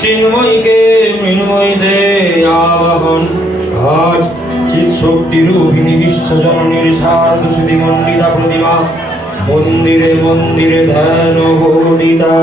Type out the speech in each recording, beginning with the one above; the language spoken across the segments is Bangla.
চিন্ময়ীকে মৃন্ময়ীতে আবাহন আজ চিৎ শক্তি রূপিণী বিশ্বজননীর শারদ সুধি মণ্ডিতা প্রতিমা মন্দিরে মন্দিরে ধ্যান বোধিতা।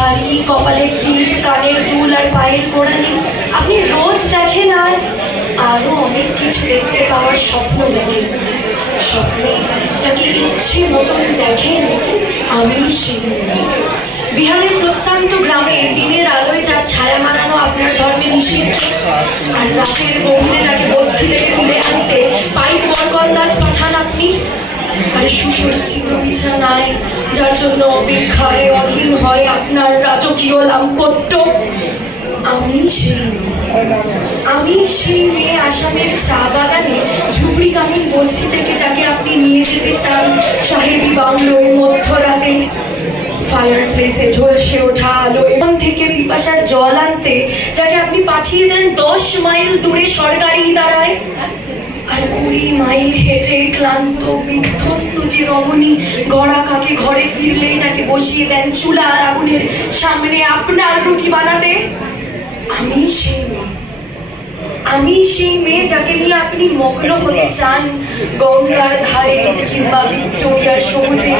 শাড়ি, কপালের টিপ, কানের দুল আর পায়ের গোড়ালি আপনি রোজ দেখেন, আর আরো অনেক কিছু দেখতে পাওয়ার স্বপ্ন দেখেন। স্বপ্নে যাকে ইচ্ছে মতন দেখেন, আমি সেই মেয়ে। বিহারের প্রত্যন্ত গ্রামে দিনের আলোয় যার ছায়া মানানো আপনার ধর্মে নিষিদ্ধ, আর রাতের গভীরে যাকে বস্তি থেকে তুলে আনতে পাইপ বরকন্দাজ পাঠান আপনি। আর সুসজ্জিত বিছানায় যার জন্য অপেক্ষায় অধীন হয় আপনার রাজকীয় লাম্পট্য, আমি সেই মেয়ে। আমি সেই মেয়ে আসামের চা বাগানে ঝুপড়ি কামিন বস্তি থেকে যাকে আপনি নিয়ে যেতে চান সাহেবি বাংলোয় মধ্যরাতে। ফায়ার প্লেসে ঝলসে ওঠা আলো এখান থেকে পিপাসার জল আনতে যাকে আপনি পাঠিয়ে দেন 10 মাইল দূরে সরকারি দাঁড়ায়। আর 20 মাইল হেঁটে ক্লান্ত বিধ্বস্ত যে রমণী গড়া কাকে ঘরে ফিরলেই যাকে বসিয়ে দেন চুলার আগুনের সামনে আপনার রুটি বানাতে, আমি সেই মেয়ে। আমি সেই মেয়ে যাকে নিয়ে আপনি মগ্ন হতে চান গঙ্গার ধারে, কিংবা ভিক্টোরিয়ার সবুজে,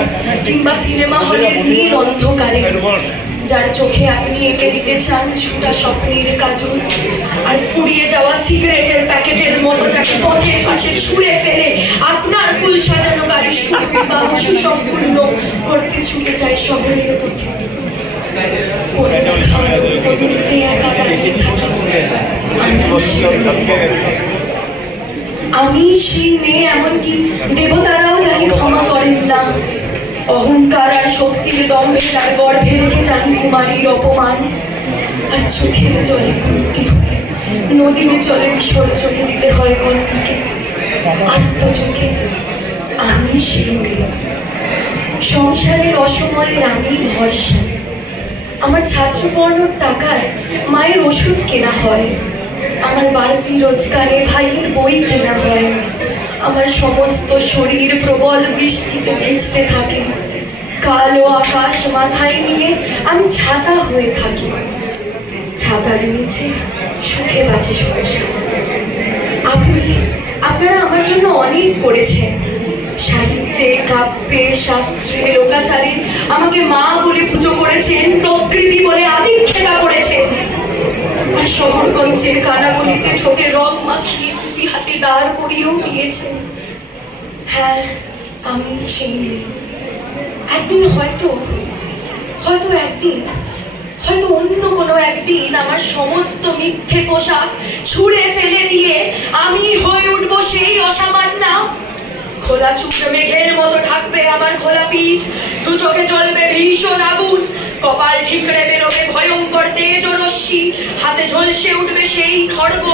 কিংবা সিনেমা হলের নীল অন্ধকারে। যার চোখে আপনি এঁকে দিতে চান ছোটা স্বপ্নের কাজল, আর ফুরিয়ে যাওয়া সিগারেটের প্যাকেটের মতো যাকে পথের পাশে ছুঁড়ে ফেলে আপনার ফুল সাজানো গাড়ি সুবিবাহ সুসম্পূর্ণ করতে ছুটে যায় শহরের পথে। পরে দেখা নদীতে একা দাঁড়িয়ে থাকি। আমি সেই মেয়ে, এমনকি দেবতারাও যাকে ক্ষমা করেন না। অহংকার আর শক্তির দম্ভে তার গর্ভে রেখে যান কুমারীর অপমান। আর চোখের জলে কুন্তি হয়ে নদীর জলে বিসর্জন দিতে হয় কন্যাকে আত্মচোখে। আমি সেই মেয়ে। সংসারের অসময়ের আমি ভরসা। আমার ছাত্র পড়ানোর টাকায় মায়ের ওষুধ কেনা হয়, আমার বাড়তি রোজগারে ভাইয়ের বই কেনা হয়। আমার সমস্ত শরীর প্রবল বৃষ্টিতে ভিজতে থাকে। কালো আকাশ মাথায় নিয়ে আমি ছাতা হয়ে থাকি। ছাতার নিচে সুখে বাঁচে সংসার। আপনারা আমার জন্য অনেক করেছেন। সাহিত্যে, কাব্যে, শাস্ত্রে, লোকাচারে আমাকে মা বলে পুজো করেছেন, প্রকৃতি বলে আদিক্ষেতা করেছেন। আর শহরগঞ্জের কানাগলিতে ঠোকে রং মাখিয়ে দুটি হাতে দাঁড় করিয়েও দিয়েছেন। হ্যাঁ, আমি সেই মেয়ে। একদিন হয়তো অন্য কোনো একদিন আমার সমস্ত মিথ্যে পোশাক ছুঁড়ে ফেলে দিয়ে আমি হয়ে উঠবো সেই অসামান্যা। খোলা চুপড়ে মেঘের মতো ঢাকবে আমার খোলা পিঠ, দু চোখে জ্বলবে ভীষণ আগুন, কপাল ঠিকরে বেরোবে ভয়ঙ্কর তেজ ও রশ্মি, হাতে ঝলসে উঠবে সেই খড়গ,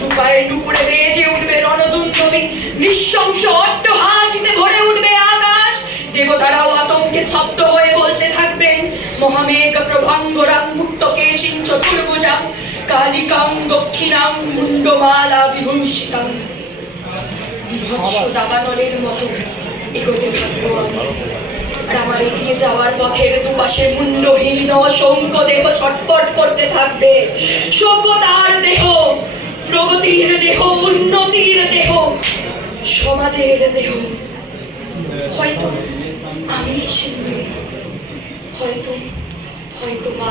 দুপায়ে নুপুরে বেজে উঠবে রণদুন্দবী, নৃশংস অট্টহাসিতে ভরে উঠবে আকাশ। দেবতারাও আতঙ্কে স্তব্ধ হয়ে বলতে থাকবেন, মহামেঘ প্রভাঙ্গরাং মুক্তকেশিং চতুর্ভুজাং কালিকাং দক্ষিণাং মুন্ডমালা বিভূষিতাং। বিভৎস দাবানলের মতো এগোতে থাকবো আমি। আর আমার এগিয়ে যাওয়ার পথের দুপাশে মুন্ডহীন অসংখ্য দেহ ছটপট করতে থাকবে। সভ্যতার দেহ, প্রগতির দেহ, উন্নতির দেহ, সমাজের দেহ। হয়তো আমি সেই মেয়ে, হয়তো বা।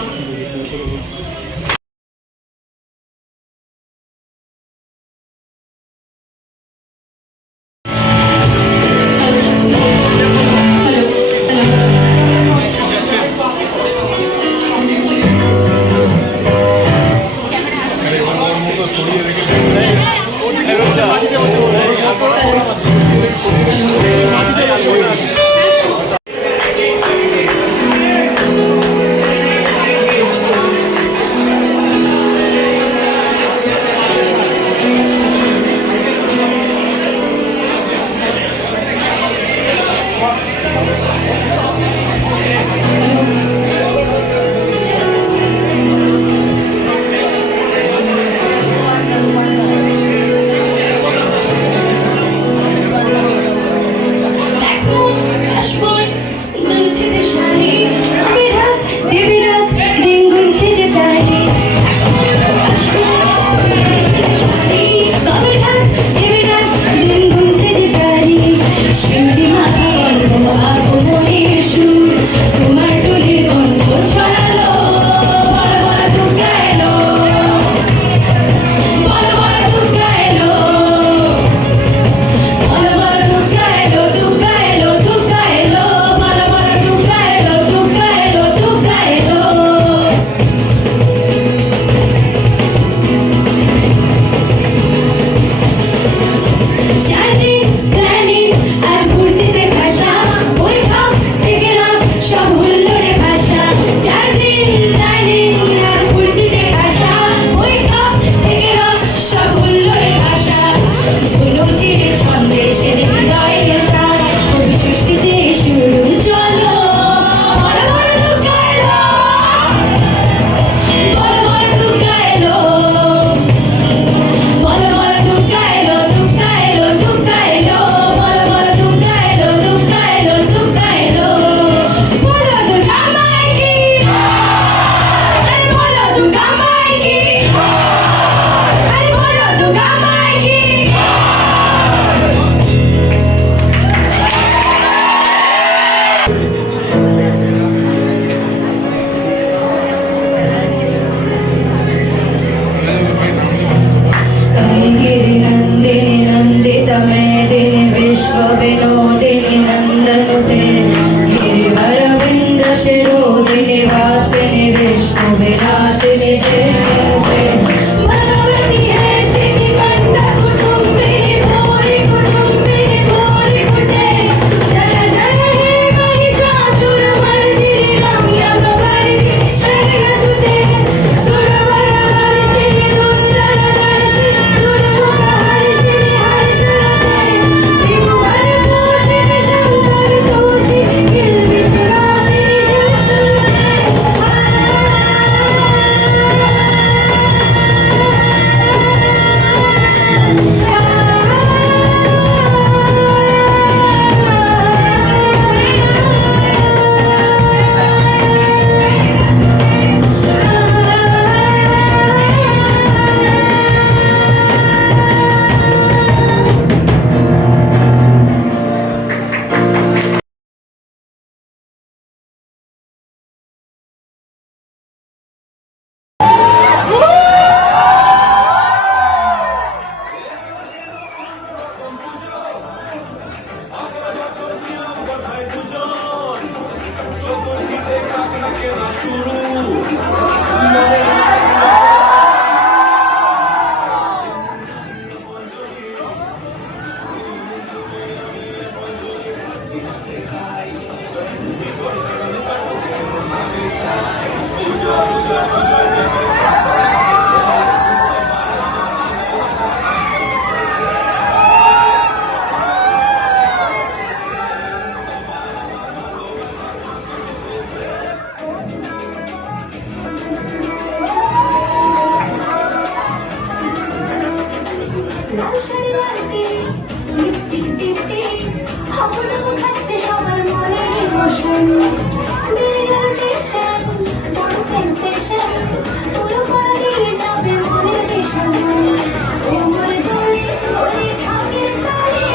वैष्णवे नाशिनि जयश्रीनुते भगवती है शिखिकण्ड कुटुम्बिनि भूरि कुटुम्बिनि भूरि कुटे जय जय हे महिषासुरमर्दिनि रम्यकपर्दिनि शैलसुते सुरवरवर्षिणि दुर्धरदर्शिनि दुर्मुखहर्षिणि हर्षरते त्रिभुवनपोषिणि शङ्करतोषिणि किल्बिषनाशिनि जयश्रीनुते চতুর্থীতে কাকড়া কেনা শুরু লাল শাড়ি বাড়িতে লিপস্টিক টিপটি হাবুডুবু খাচ্ছে সবার মনের ইমোশন বিরাট টেনশন বড় সেন্সেশন পুরো পড়া দিয়ে যাবে মনের বিসর্জন কোমরে দোলে ওই ঢাকের তালে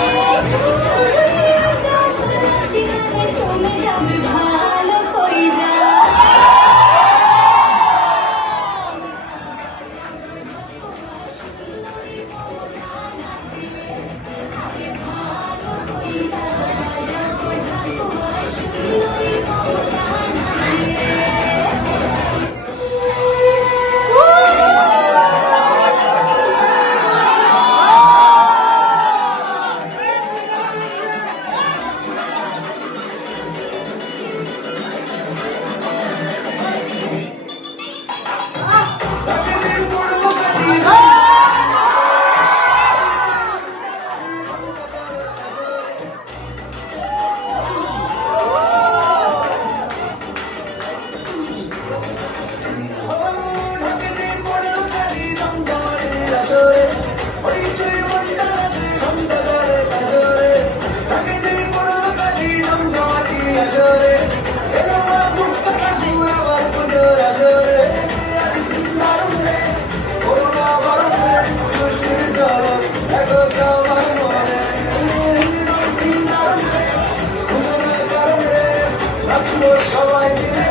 জড়িয়ে আসর নাচি গানে চলে যাবে ভালো কইরা সবাই মিলে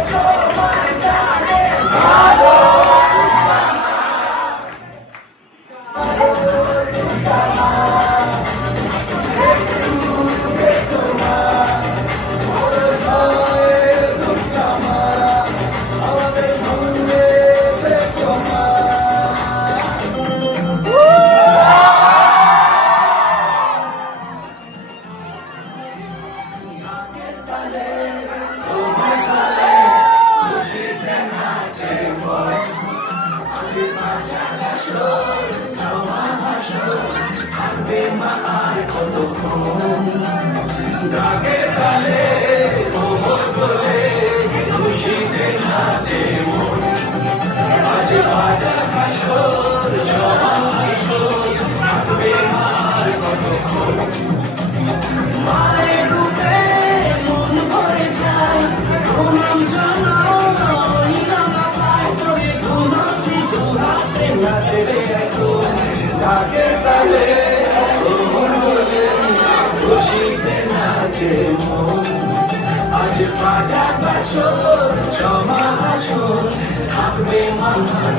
আমাদের সঙ্গে থেকো মা। গানের তালে কোমর দোলে খুশিতে নাচে মন আজ বাজা কাশর জমা আসর থাকবে মার কতক্ষণ মায়ের রূপে মন ভরে যায় প্রণাম জানাই রাঙা পায় তোরে ধুনাচি দুহাতে নাচে রে এখন গানের তালে কোমর দোলে খুশিতে নাচে মন আজ বাজা কাশর জমা আসর থাকবে মার